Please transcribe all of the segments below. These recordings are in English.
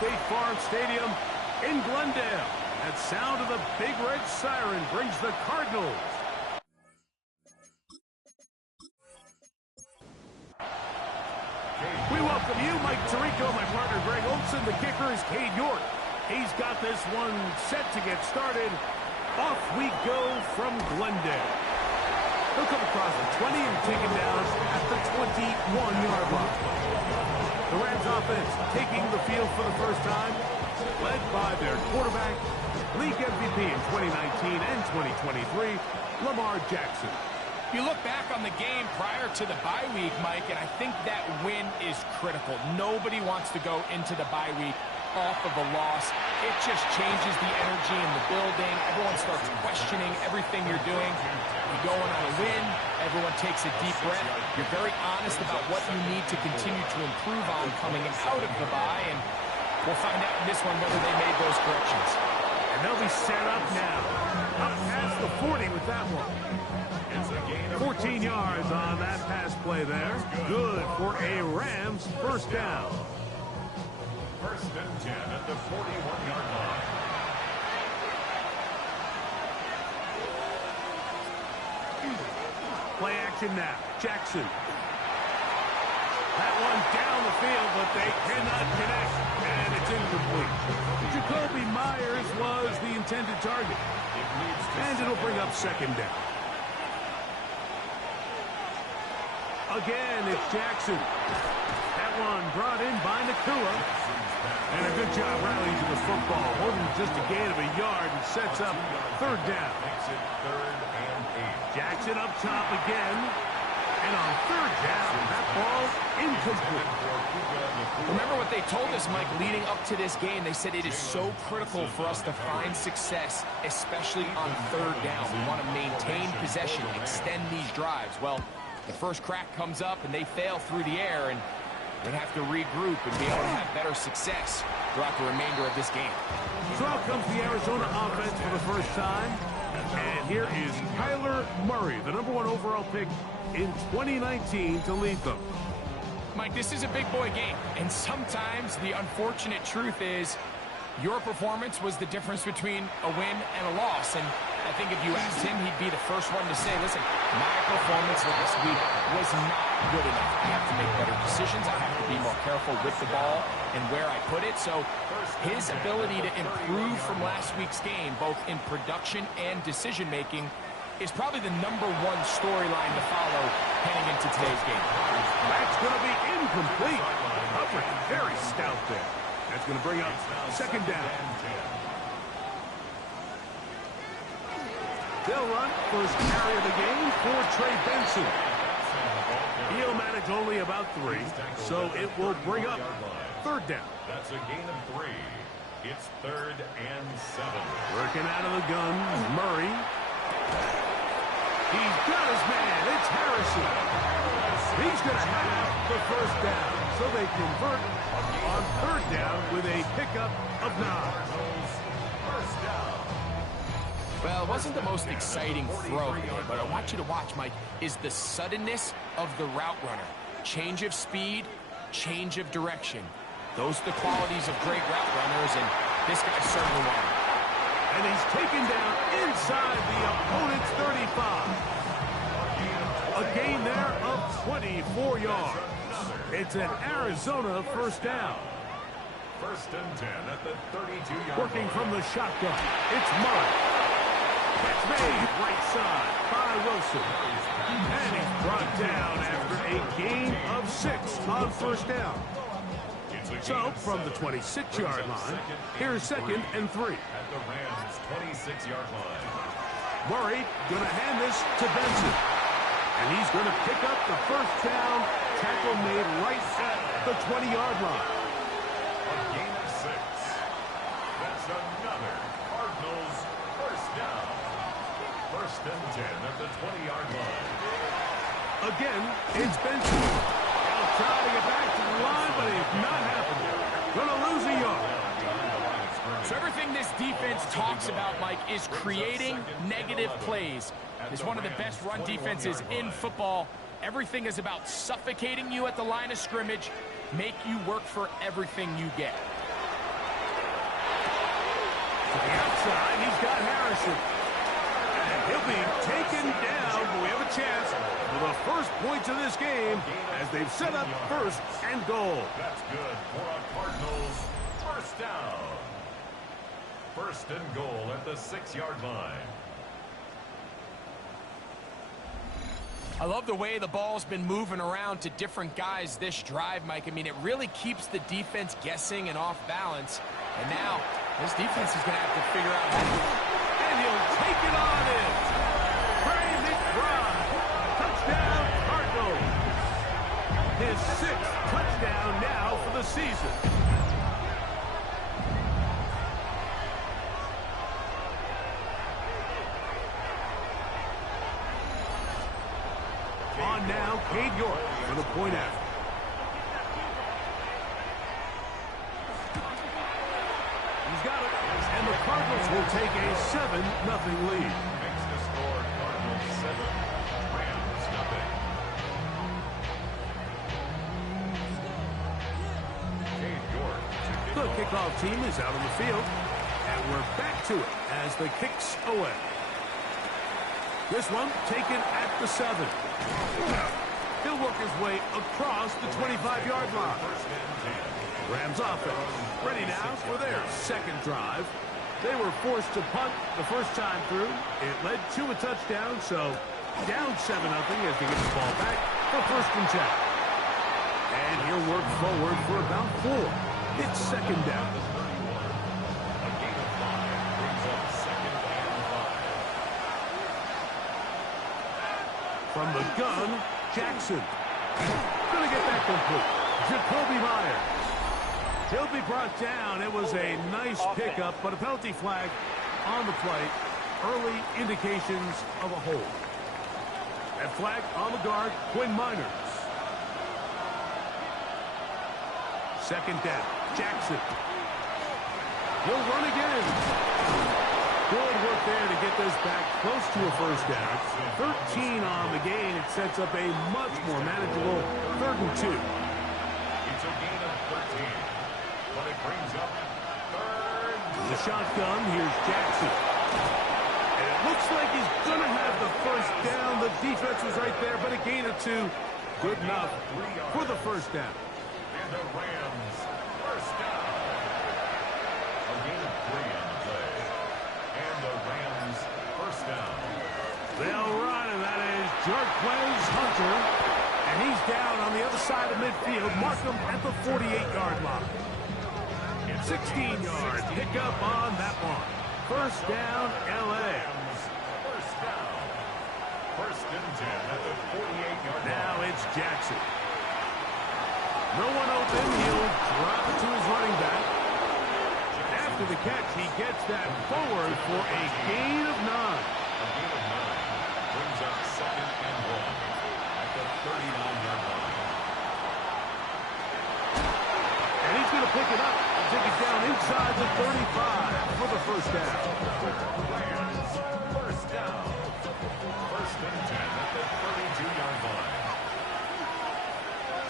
State Farm Stadium in Glendale. That sound of the Big Red Siren brings the Cardinals. We welcome you, Mike Tirico, my partner Greg Olson. The kicker is Cade York. He's got this one set to get started. Off we go from Glendale. He'll come across the 20 and take him down at the 21-yard line. The Rams offense taking the field for the first time, led by their quarterback, league MVP in 2019 and 2023, Lamar Jackson. You look back on the game prior to the bye week, Mike, and I think that win is critical. Nobody wants to go into the bye week off of a loss. It just changes the energy in the building. Everyone starts questioning everything you're doing. You go on a win, everyone takes a deep breath. You're very honest about what you need to continue to improve on coming out of the bye, and we'll find out in this one whether they made those corrections. And they'll be set up now. Up past the 40 with that one. 14 yards on that pass play there. Good for a Rams first down. First and 10 at the 41-yard line. Play action now. Jackson. That one down the field, but they cannot connect, and it's incomplete. Jacoby Myers was the intended target. And it'll bring up second down. Again, it's Jackson. That one brought in by Nakua. And a good job rallying to the football. Holding just a gain of a yard and sets up third down. Makes it 3rd and 8. Jackson up top again. And on third down, that ball's incomplete. Remember what they told us, Mike, leading up to this game. They said it is so critical for us to find success, especially on third down. We want to maintain possession, extend these drives. Well, the first crack comes up and they fail through the air, and they're going to have to regroup and be able to have better success throughout the remainder of this game. So out comes the Arizona offense for the first time. And here is Kyler Murray, the #1 overall pick in 2019 to lead them. Mike, this is a big boy game, and sometimes the unfortunate truth is your performance was the difference between a win and a loss. And I think if you asked him, he'd be the first one to say, listen, my performance last week was not good enough. I have to make better decisions. I have to be more careful with the ball and where I put it. So his ability to improve from last week's game, both in production and decision-making, is probably the #1 storyline to follow heading into today's game. That's going to be incomplete. Coverage very stout there. That's going to bring up second down. They'll run first carry of the game for Trey Benson. He'll manage only about 3, so it will bring up third down. That's a gain of 3. It's 3rd and 7. Working out of the gun, Murray. He's got his man. It's Harrison. He's going to have the first down, so they convert on third down with a pickup of 9. First down. Well, it wasn't the most exciting throw there, but I want you to watch, Mike, is the suddenness of the route runner. Change of speed, change of direction. Those are the qualities of great route runners, and this guy's certainly one. And he's taken down inside the opponent's 35. A gain there of 24 yards. It's an Arizona first down. First and 10 at the 32-yard line. Working from the shotgun, it's Murray. Catch made right side by Wilson. And he's brought down after a gain of 6 on first down. So, from the 26-yard line, here's second and 3. At the Rams' 26-yard line. Murray going to hand this to Benson. And he's going to pick up the first down. Tackle made right at the 20-yard line. A gain of 6. That's another Cardinals first down. First and 10 at the 20-yard line. Again, it's Benson. They'll try to get back to the line, but it's not happening. Going to lose a yard. So everything this defense talks about, Mike, is creating negative plays. It's one of the best run defenses in football. Everything is about suffocating you at the line of scrimmage, make you work for everything you get. To the outside, he's got Harrison. And he'll be taken down, but we have a chance for the first points of this game as they've set up first and goal. That's good for a Cardinals first down. First and goal at the 6-yard line. I love the way the ball's been moving around to different guys this drive, Mike. I mean, it really keeps the defense guessing and off balance. And now, this defense is going to have to figure out how to... And he'll take it on in. Ray McBride. Touchdown, Cardinals. His 6th touchdown now for the season. On now, Cade York for the point after. He's got it, and the Cardinals will take a 7-0 lead. Makes the score Cardinals 7, Rams nothing. Cade York to kick The off. kickoff team is out on the field, and we're back to it as the kicks away. This one taken at the 7. He'll work his way across the 25-yard line. First and 10. Rams offense ready now for their second drive. They were forced to punt the first time through. It led to a touchdown, so down 7-0 as they get the ball back for first and 10. And he'll work forward for about 4. It's second down. A gain of 5 brings up second and 5. From the gun, Jackson. Gonna get that complete. Jacoby Myers. He'll be brought down. It was a nice pickup, but a penalty flag on the play. Early indications of a hold. That flag on the guard, Quinn Miners. Second down, Jackson. He'll run again. Good work there to get this back close to a first down. 13 on the gain. It sets up a much more manageable 3rd and 2. It's a gain of 13, but it brings up 3rd. The shotgun, here's Jackson. And it looks like he's going to have the first down. The defense was right there, but a gain of 2. Good enough for the first down. And the Rams first down. A gain of 3 on the play. And the Rams first down. They'll run, and that is Jarquez Hunter. And he's down on the other side of midfield. Mark him at the 48-yard line. 16-yard pickup on that one. First down, L.A. Rams first down. First and 10 at the 48-yard line. Now it's Jackson. No one open. He'll drop it to his running back. After the catch, he gets that forward for a gain of 9. A gain of 9 brings up second and 1 at the 39-yard line. And he's going to pick it up and take it down inside the 35 for the first down. Rams first down. First and 10 at the 32-yard line.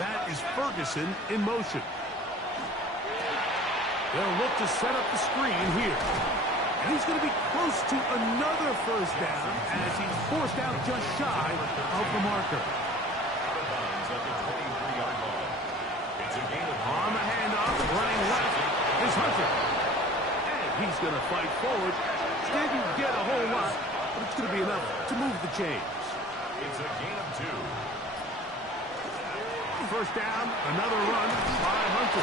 That is Ferguson in motion. They'll look to set up the screen here. And he's going to be close to another first down as he's forced out just shy of the marker. Out of bounds at the 23-yard line. It's a gain of 9. On the handoff, running left is Hunter. And he's going to fight forward. Didn't get a whole lot, but it's going to be enough to move the chains. It's a gain of 2. First down, another run by Hunter.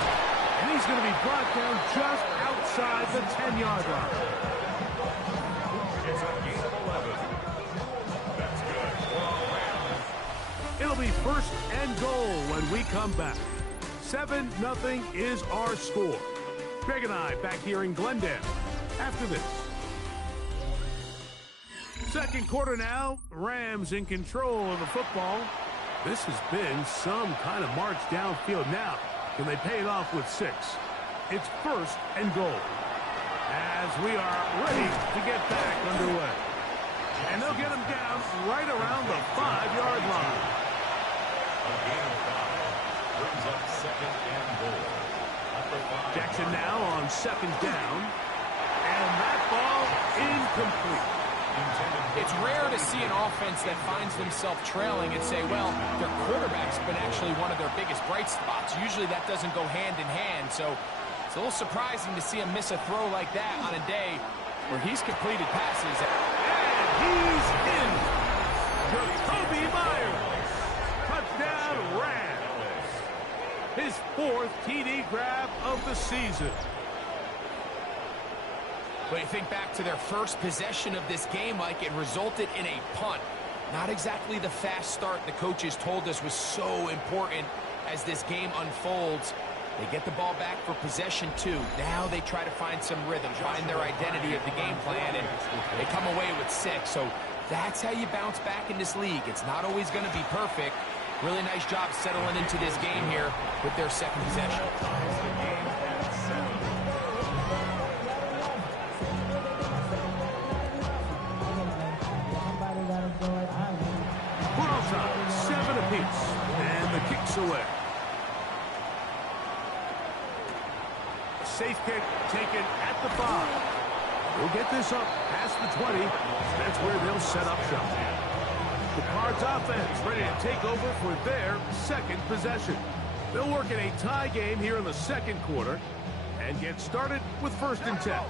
And he's going to be brought down just outside the 10-yard line. It's a gain of 11. That's good for the Rams. It'll be first and goal when we come back. 7-0 is our score. Greg and I back here in Glendale after this. Second quarter now. Rams in control of the football. This has been some kind of march downfield. Now, can they pay it off with 6? It's first and goal. As we are ready to get back underway. And they'll get him down right around the 5-yard line. A gain of 5 brings up second and goal. At the 5. Jackson now on second down. And that incomplete. It's rare to see an offense that finds themselves trailing and say, well, their quarterback's been actually one of their biggest bright spots. Usually that doesn't go hand in hand, so it's a little surprising to see him miss a throw like that on a day where he's completed passes. And he's in. Jacoby Myers. Touchdown Rams. His 4th TD grab of the season. But you think back to their first possession of this game, Mike, it resulted in a punt. Not exactly the fast start the coaches told us was so important as this game unfolds. They get the ball back for possession 2. Now they try to find some rhythm, find their identity of the game plan, and they come away with 6. So that's how you bounce back in this league. It's not always going to be perfect. Really nice job settling into this game here with their 2nd possession. We're all tied, 7 apiece, and the kick's away. Safe kick taken at the 5. We'll get this up past the 20. That's where they'll set up shop. The Cards offense ready to take over for their 2nd possession. They'll work in a tie game here in the 2nd quarter and get started with 1st and 10.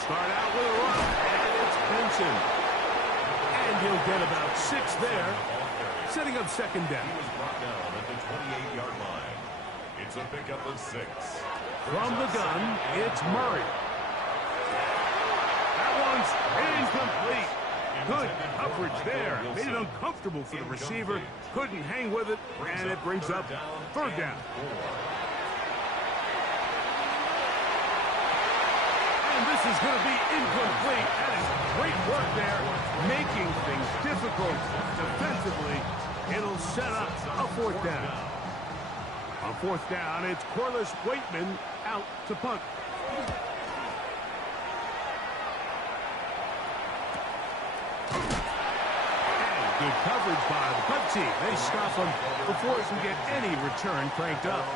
Start out with a run, and it's Benson. And he'll get about 6 there, setting up 2nd down. He was brought down at the 28-yard line. It's a pickup of 6. From the gun, it's Murray. That one's incomplete. Good coverage there. Made it uncomfortable for the receiver. Couldn't hang with it, and it brings up 3rd down. And this is going to be incomplete. That is great work there, making things difficult defensively. It'll set up a 4th down. On 4th down, it's Corliss Waitman out to punt. And good coverage by the punt team. They stop him before he can get any return cranked up.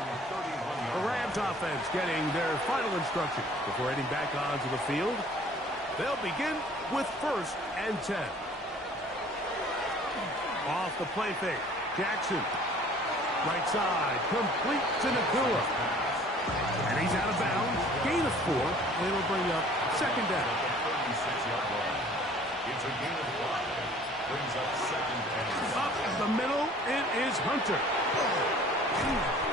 The Rams offense getting their final instruction before heading back onto the field. They'll begin with 1st and 10. Off the play fake, Jackson. Right side, complete to Nakua. And he's out of bounds. Gain of 4. It'll bring up 2nd down. It's a gain of 5. Brings up 2nd and 10. Up the middle, it is Hunter.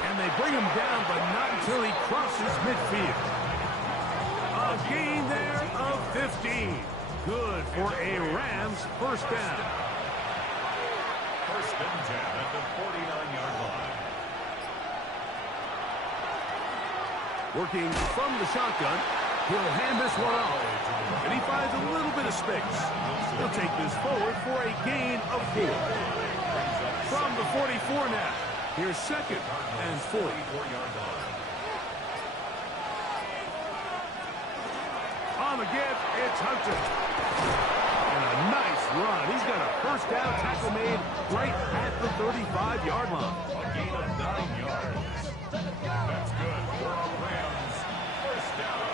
And they bring him down, but not until he crosses midfield. A gain there of 15. Good for a Rams 1st down. 1st and 10 at the 49-yard line. Working from the shotgun, he'll hand this one off. And he finds a little bit of space. He'll take this forward for a gain of 4. From the 44 now. Here's 2nd and 4. On the give, it's Hunter. And a nice run. He's got a 1st down tackle made right at the 35-yard line. A gain of 9 yards. That's good for a Rams 1st down.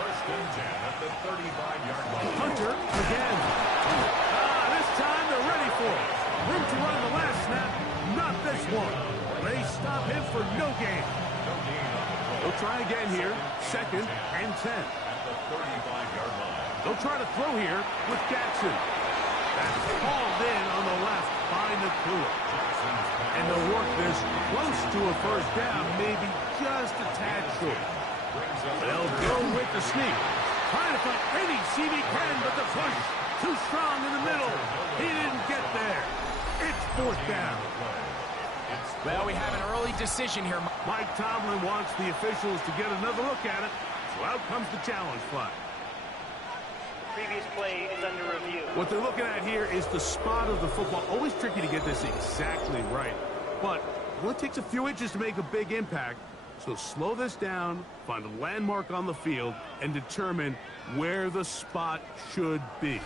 1st and 10 at the 35-yard line. Hunter again. This time they're ready for it. Room to run the last snap. Not this one. They stop him for no gain. They'll try again here. 2nd and 10. At the 35-yard line. They'll try to throw here with Jackson. That's hauled in on the left by Nakua. And they'll work this close to a 1st down, maybe just a tad short. They'll go with the sneak. Trying to find any seam he can, but the push too strong in the middle. He didn't get there. It's 4th down. Well, we have an early decision here. Mike Tomlin wants the officials to get another look at it, so out comes the challenge flag. Previous play is under review. What they're looking at here is the spot of the football. Always tricky to get this exactly right, but it only takes a few inches to make a big impact. So slow this down, find a landmark on the field, and determine where the spot should be.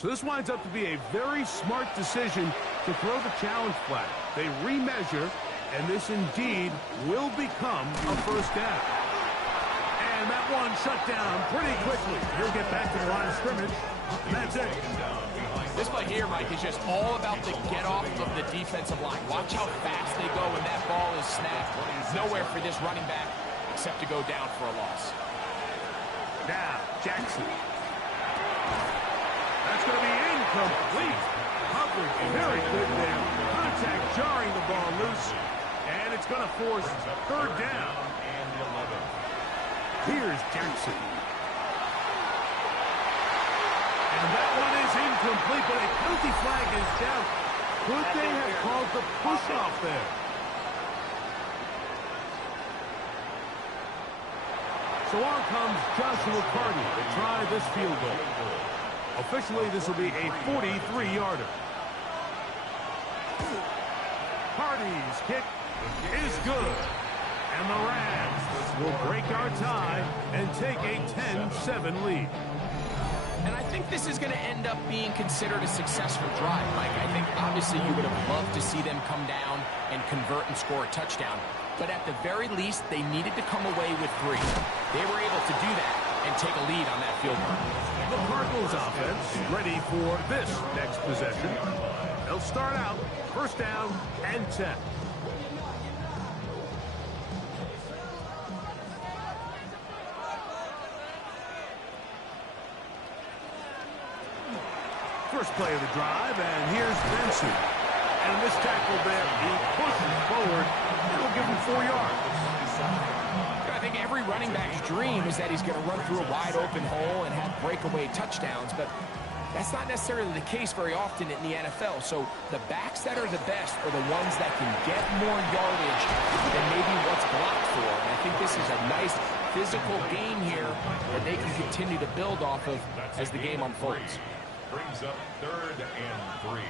So this winds up to be a very smart decision to throw the challenge flag. They remeasure, and this indeed will become a first down. And that one shut down pretty quickly. He'll get back to the line of scrimmage, and that's it. This play here, Mike, is just all about the get-off of the defensive line. Watch how fast they go when that ball is snapped. Nowhere for this running back except to go down for a loss. Now, Jackson. That's going to be incomplete. Coverage very good there. Contact jarring the ball loose. And it's going to force third down. Here's Jackson. And that one is incomplete, but a penalty flag is down. Could they have called the push-off there? So on comes Joshua Carty to try this field goal. Officially, this will be a 43-yarder. Carty's kick is good. And the Rams will break our tie and take a 10-7 lead. And I think this is going to end up being considered a successful drive, Mike. I think obviously you would have loved to see them come down and convert and score a touchdown. But at the very least, they needed to come away with 3. They were able to do that and take a lead on that field goal. The Cardinals offense ready for this next possession. They'll start out first down and 10. First play of the drive, and here's Benson. And this tackle there, he pushes forward. It'll give him 4 yards. I think every running back's dream is that he's going to run through a wide-open hole and have breakaway touchdowns, but that's not necessarily the case very often in the NFL. So the backs that are the best are the ones that can get more yardage than maybe what's blocked for. And I think this is a nice physical game here that they can continue to build off of as the game unfolds. Brings up 3rd and 3.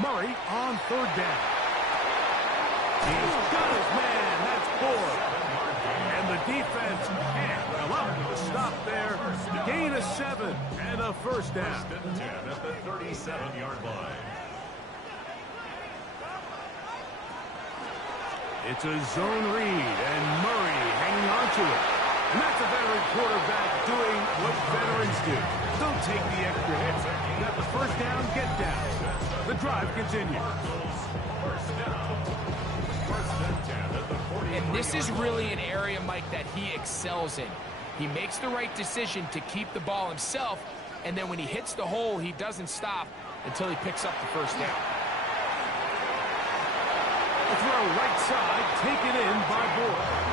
Murray on 3rd down. He's got his man. That's 4. And the defense can't come up with a stop there. Gain of 7 and a first down. 1st and 10 at the 37-yard line. It's a zone read, and Murray hanging on to it. And that's a veteran quarterback doing what veterans do. Don't take the extra hits. Got the first down, get down. The drive continues. And this is really an area, Mike, that he excels in. He makes the right decision to keep the ball himself, and then when he hits the hole, he doesn't stop until he picks up the first down. A throw right side, taken in by Boyd.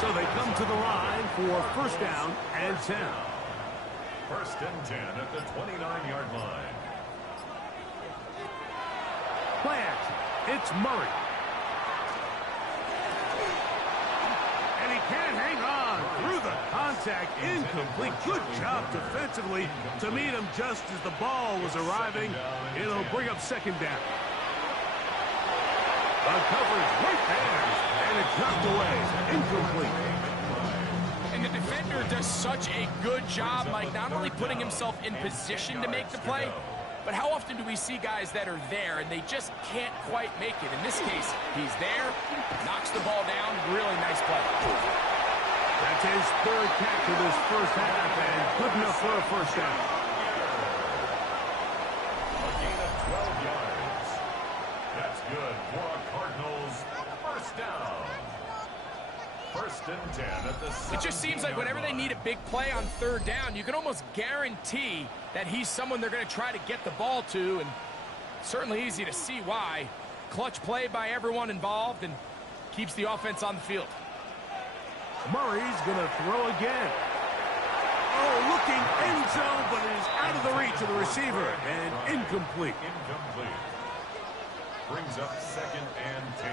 So they come to the line for first down and 10. 1st and 10 at the 29-yard line. Play action. It's Murray. And he can't hang on through the contact. Incomplete. Good job defensively to meet him just as the ball was arriving. It'll bring up second down. The coverage right there, and it's knocked away. Incomplete. And the defender does such a good job, Mike, not only putting himself in position to make the play, but how often do we see guys that are there and they just can't quite make it? In this case, he's there, knocks the ball down, really nice play. That's his 3rd catch of this first half, and good enough for a first down. A gain of 12 yards. That's good for a Cardinals first down. 1st and 10 at the 7. It just seems like whenever they need a big play on 3rd down, you can almost guarantee that he's someone they're going to try to get the ball to, and certainly easy to see why. Clutch play by everyone involved and keeps the offense on the field. Murray's going to throw again. Oh, looking end zone, but it is out of the reach of the receiver, and incomplete. Incomplete. Brings up 2nd and 10.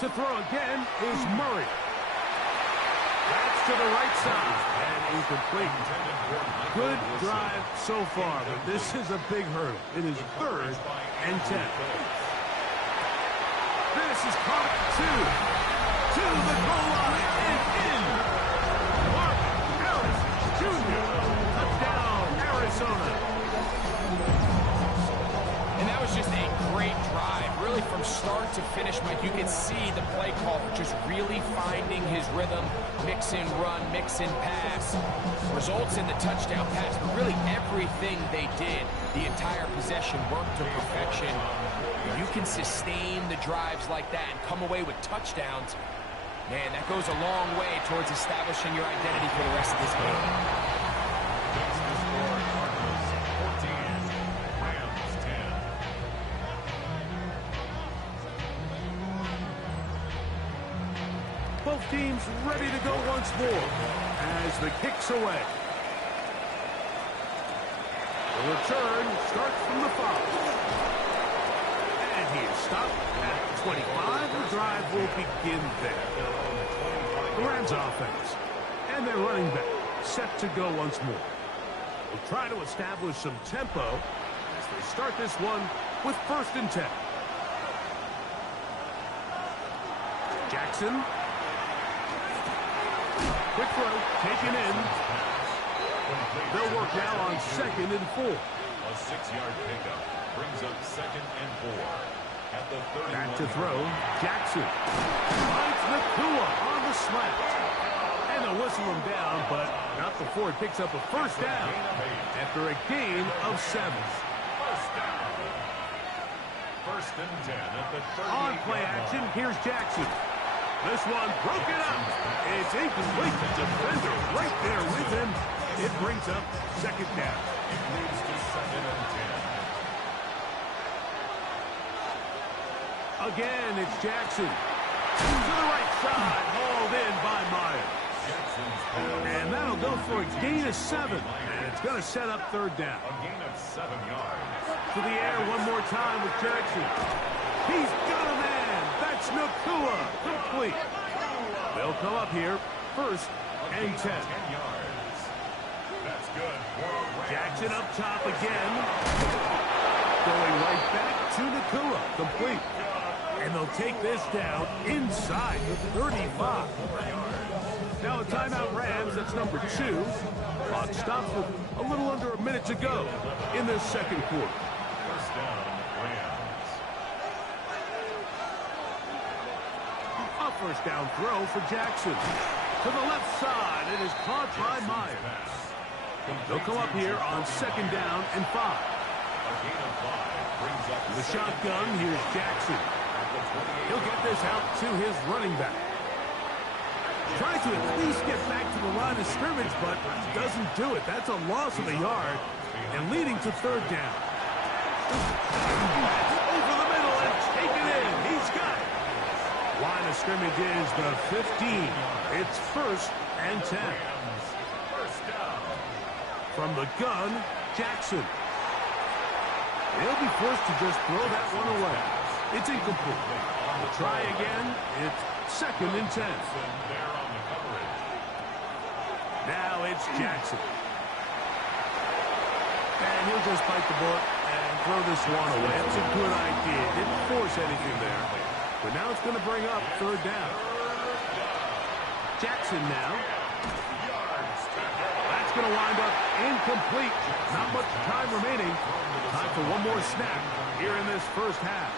To throw again is Murray. That's to the right side, and incomplete. Good drive so far, but this is a big hurdle. It is 3rd and 10. This is caught at 2. To the goal line and in. Minnesota. And that was just a great drive. Really from start to finish, Mike, you can see the play caller just really finding his rhythm. Mix and run, mix and pass. Results in the touchdown pass. But really everything they did, the entire possession worked to perfection. You can sustain the drives like that and come away with touchdowns. Man, that goes a long way towards establishing your identity for the rest of this game. Makes the score Cardinals 14, Rams 10. Both teams ready to go once more as the kick's away. The return starts from the 5. And he is stopped at 25. The drive will begin there. The Rams offense and their running back set to go once more. We'll try to establish some tempo as they start this one with 1st and 10. Jackson. Quick throw, taken in. They'll work now on 2nd and 4. A 6-yard pickup brings up 2nd and 4 at the 31. Back to throw, Jackson. Finds Nakua on the slant. And they'll whistle him down, but not before it picks up a 1st down after a gain of 7. First down. 1st and 10 at the 38. On play action, here's Jackson. This one broken up. It's incomplete. The defender right there with him. It brings up 2nd down. It moves to 2nd and 10. Again, it's Jackson. To the right side, hauled in by Myers. And that'll go for a gain of 7. And it's going to set up 3rd down. A gain of 7 yards. To the air one more time with Jackson. He's got a man. That's Nakua. Complete. They'll come up here 1st and 10. 10 yards. That's good for a Rams. Jackson up top again. Going right back to Nakua. Complete. And they'll take this down inside the 35. Now a timeout Rams, that's number 2. Clock stops with a little under a minute to go in this 2nd quarter. First down, Rams. A 1st down throw for Jackson. To the left side, it is caught by Myers. They'll come up here on 2nd down and 5. A gain of 5 brings up The shotgun, here's Jackson. He'll get this out to his running back. Trying to at least get back to the line of scrimmage, but doesn't do it. That's a loss of a yard and leading to 3rd down. Over the middle and taken in. He's got it. Line of scrimmage is the 15. It's 1st and 10. first down. From the gun, Jackson. He'll be forced to just throw that one away. It's incomplete. Try again. It's 2nd and 10. There on the coverage. Now it's Jackson. And he'll just bite the bullet and throw this one away. It's a good idea. Didn't force anything there. But now it's going to bring up 3rd down. Jackson now. That's going to wind up incomplete. Not much time remaining. Time for one more snap here in this 1st half.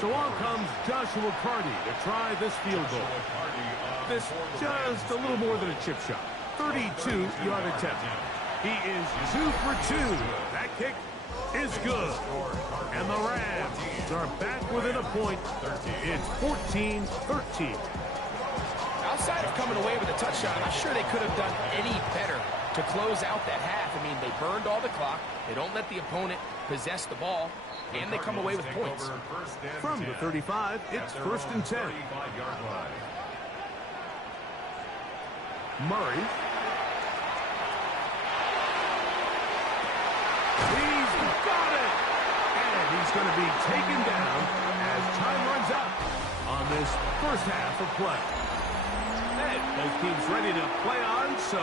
So on comes Joshua Carty to try this field goal. This just a little more than a chip shot. 32-yard attempt. He is 2 for 2. That kick is good. And the Rams are back within a point. It's 14-13. Outside of coming away with a touchdown, I'm not sure they could have done any better to close out that half. I mean, they burned all the clock. They don't let the opponent possess the ball. And they come away with points. From the 35, it's 1st and 10. Murray. He's got it! And he's going to be taken down as time runs out on this 1st half of play. And both teams ready to play on, so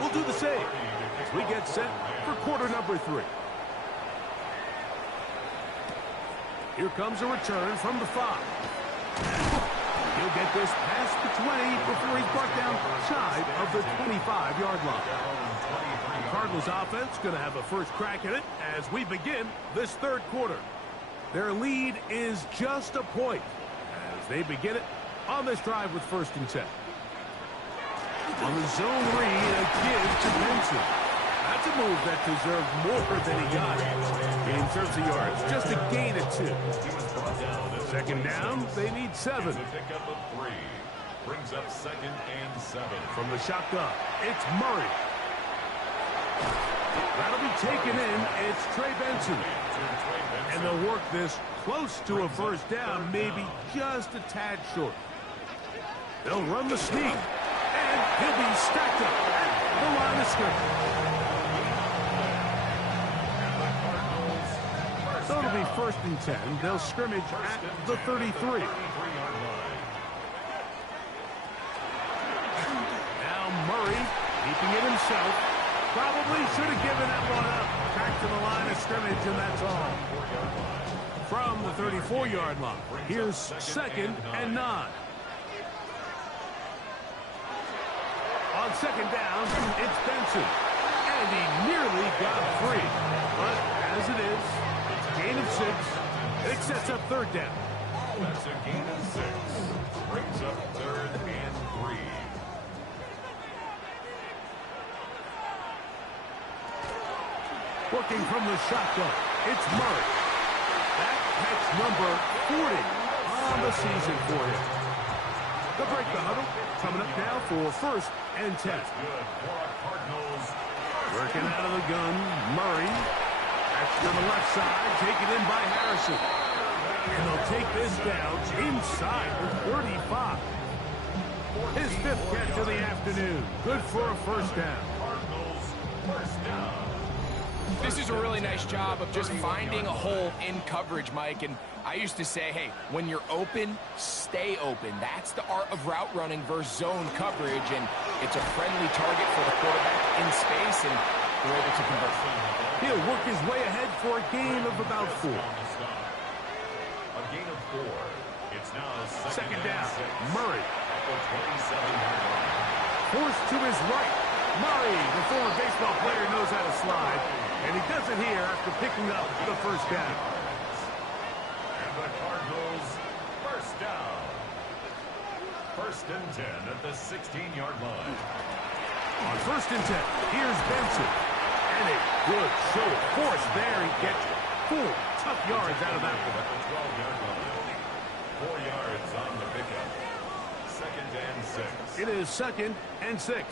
we'll do the same as we get set for quarter number 3. Here comes a return from the 5. He'll get this past the 20 before he's brought down shy of the 25-yard line. Cardinals offense going to have a first crack at it as we begin this third quarter. Their lead is just a point as they begin it on this drive with 1st and 10. On the zone read, a give to Benson. That's a move that deserved more than he got in terms of yards. Just a gain of 2. 2nd down, they need 7. Pick up of 3. Brings up 2nd and 7. From the shotgun, it's Murray. That'll be taken in. It's Trey Benson. And they'll work this close to a 1st down, maybe just a tad short. They'll run the sneak. And he'll be stacked up at the line of scrimmage. So it'll be 1st and 10. They'll scrimmage at the 33. Now Murray keeping it himself. Probably should have given that one up. Back to the line of scrimmage, and that's all. From the 34-yard line, here's 2nd and 9. On 2nd down, it's Benson. And he nearly got free. But as it is, it's a gain of 6. And it sets up 3rd down. That's a gain of 6. Brings up 3rd and 3. Working from the shotgun, it's Murray. That catch number 40 on the season for him. They'll break the huddle. Coming up now for 1st and 10. Working out of the gun, Murray. That's to the left side, taken in by Harrison. And they'll take this down inside the 35. His 5th catch of the afternoon. Good for a 1st down. Cardinals, 1st down. This is a really nice job of just finding a hole in coverage, Mike. And I used to say, hey, when you're open, stay open. That's the art of route running versus zone coverage. And it's a friendly target for the quarterback in space, and they're able to convert. He'll work his way ahead for a gain of about 4. A gain of 4. It's now 2nd down, Murray. At the 27-yard line. Forced to his right. Murray, the former baseball player, knows how to slide. And he does it here after picking up the 1st down. And the Cardinals, 1st down. 1st and 10 at the 16-yard line. On 1st and 10, here's Benson. And a good show of force there. He gets 4 tough yards out of that one. At the 12-yard line. 4 yards on the pickup. 2nd and 6. It is 2nd and 6.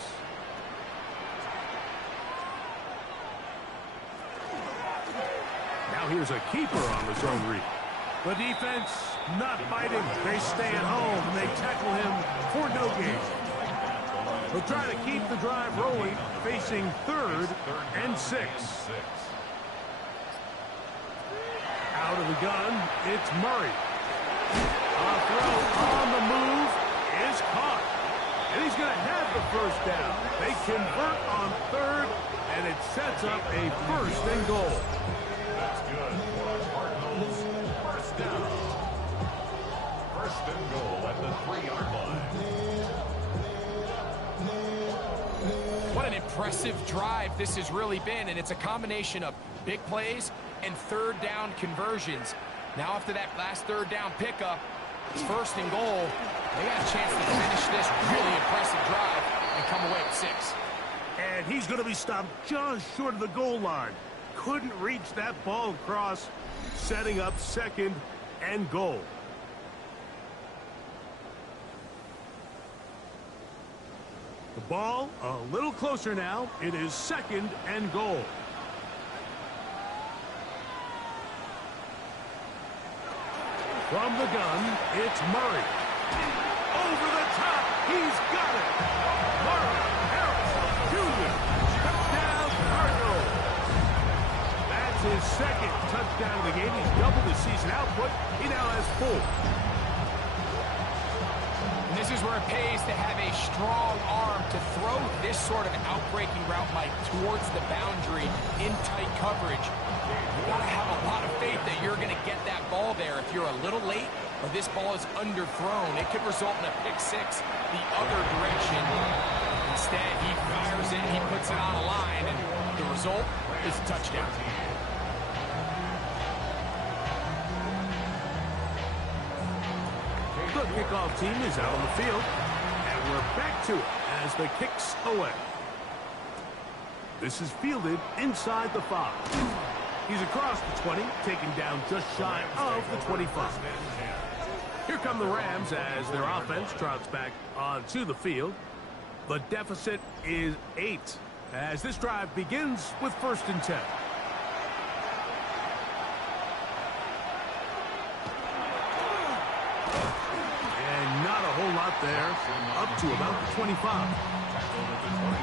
Now here's a keeper on the zone read. The defense not biting. They stay at home, and they tackle him for no gain. They'll try to keep the drive rolling, facing 3rd and 6. Out of the gun, it's Murray. A throw on the move is caught. And he's going to have the 1st down. They convert on 3rd, and it sets up a 1st and goal. That's good for the Cardinals. 1st down. 1st and goal at the 3-yard line. What an impressive drive this has really been, and it's a combination of big plays and 3rd down conversions. Now after that last 3rd down pickup, it's 1st and goal. They got a chance to finish this really impressive drive and come away with 6. And he's going to be stopped just short of the goal line. Couldn't reach that ball across, setting up 2nd and goal. The ball a little closer now. It is 2nd and goal. From the gun, it's Murray. Over the top, he's got it. Murray Harris Jr. Touchdown Cardinals. That's his 2nd touchdown of the game. He's doubled his season output. He now has 4. And this is where it pays to have a strong arm to throw this sort of outbreaking route, Mike, towards the boundary in tight coverage. You got to have a lot of faith that you're going to get that ball there. If you're a little late, or this ball is underthrown, it could result in a pick six the other direction. Instead, he fires it, he puts it on a line, and the result is a touchdown. The kickoff team is out on the field, and we're back to it as the kick's away. This is fielded inside the 5. He's across the 20, taken down just shy of the 25. Here come the Rams as their offense trots back onto the field. The deficit is 8 as this drive begins with 1st and 10. And not a whole lot there, up to about the 25.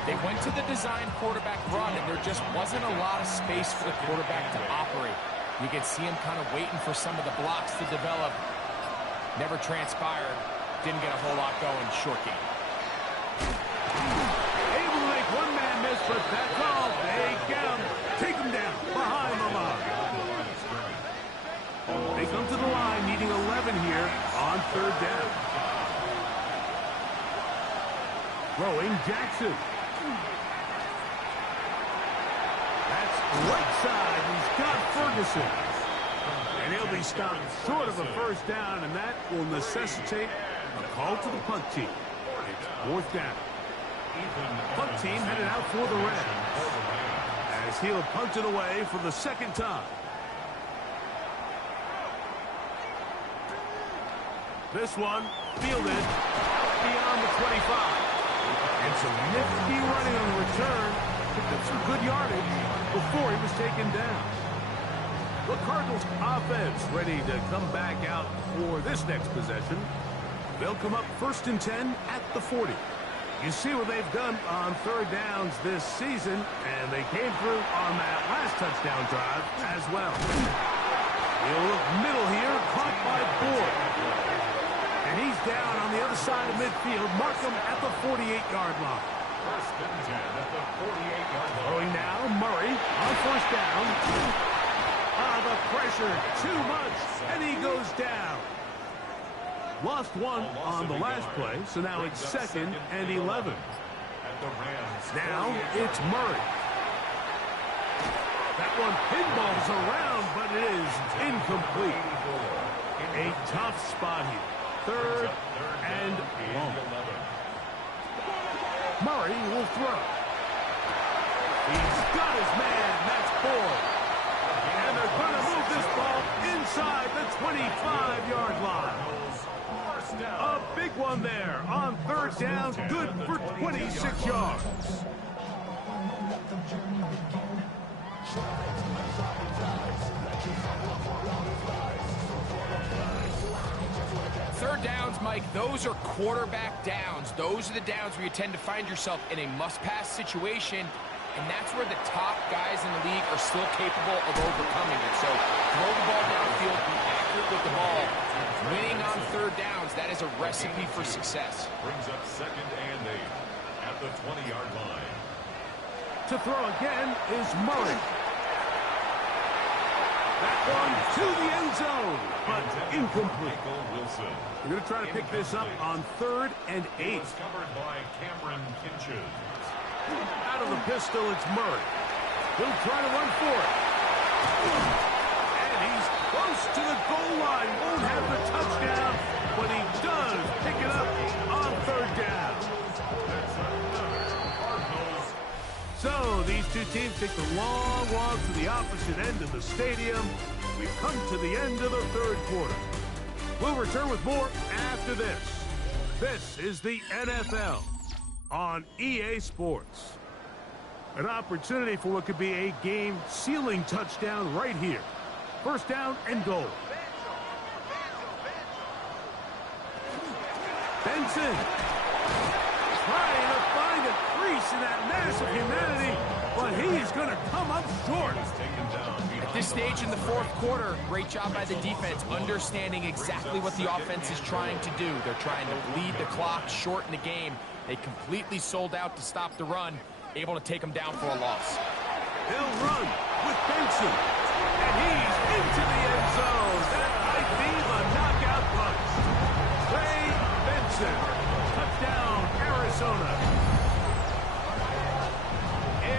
They went to the design quarterback run, and there just wasn't a lot of space for the quarterback to operate. You can see him kind of waiting for some of the blocks to develop. Never transpired. Didn't get a whole lot going. Short game. Able to make one man miss, but that's all. They get him. Take him down behind the line. They come to the line needing 11 here on 3rd down. Throwing Jackson. That's right side. He's got Ferguson. And he'll be stopped short of a 1st down, and that will necessitate a call to the punt team. It's 4th down. Punt team headed out for the Rams as he'll punt it away for the 2nd time. This one fielded beyond the 25. And some nifty running on the return. Picked up some good yardage before he was taken down. The Cardinals offense ready to come back out for this next possession. They'll come up 1st and 10 at the 40. You see what they've done on 3rd downs this season, and they came through on that last touchdown drive as well. He'll look middle here, caught by Boyd. And he's down on the other side of midfield. Mark him at the 48-yard line. 1st and 10 at the 48-yard line. Throwing now, Murray on 1st down. The pressure, too much, and he goes down. Lost one on the last play, so now it's 2nd and 11. Now it's Murray. That one pinballs around, but it is incomplete. A tough spot here. 3rd and long. Murray will throw. He's got his man. That's Boyd. And they're going to move this ball inside the 25-yard line. A big one there on 3rd down. Good for 26 yards. Third downs, Mike, those are quarterback downs. Those are the downs where you tend to find yourself in a must-pass situation, and that's where the top guys in the league are still capable of overcoming it. So throw the ball downfield, be accurate with the ball. Winning on 3rd downs, that is a recipe for success. Brings up 2nd and 8 at the 20-yard line. To throw again is Murray. That one to the end zone, but incomplete. We're going to try to pick this up on 3rd and 8. It's covered by Cameron Kinches. Out of the pistol, it's Murray. He'll try to run for it. And he's close to the goal line. Won't have the touchdown, but he does pick it up on 3rd down. So these two teams take the long walk to the opposite end of the stadium. We've come to the end of the 3rd quarter. We'll return with more after this. This is the NFL on EA Sports. An opportunity for what could be a game-sealing touchdown right here. 1st down and goal. Benson trying to find a crease in that mass of humanity, but he is going to come up short. At this stage in the 4th quarter, great job by the defense, understanding exactly what the offense is trying to do. They're trying to bleed the clock, shorten the game. They completely sold out to stop the run, able to take them down for a loss. They'll run with Benson, and he's into the end zone. That might be the knockout punt. center. Touchdown, Arizona.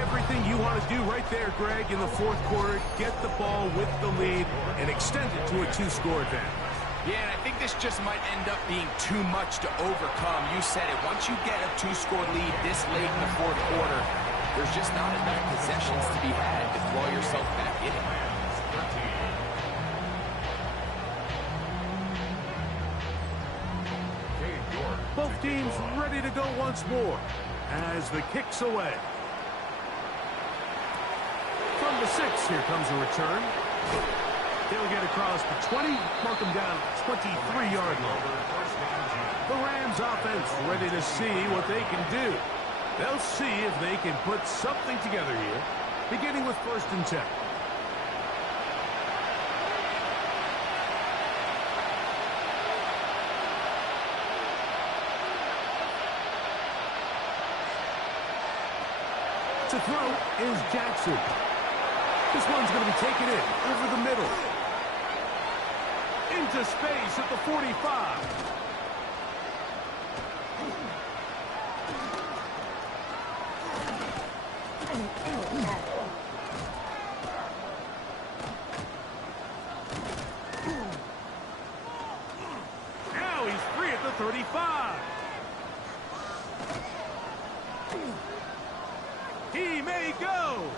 Everything you want to do right there, Greg, in the fourth quarter, get the ball with the lead and extend it to a two-score advantage. Yeah, and I think this just might end up being too much to overcome. You said it. Once you get a two-score lead this late in the fourth quarter, there's just not enough possessions to be had to claw yourself back in it. Both teams ready to go once more as the kick's away. From the 6, here comes a return. They'll get across the 20, mark them down at the 23-yard line. The Rams offense ready to see what they can do. They'll see if they can put something together here, beginning with 1st and 10. To throw is Jackson. This one's going to be taken in over the middle. Into space at the 45. Now he's free at the 35. He may go.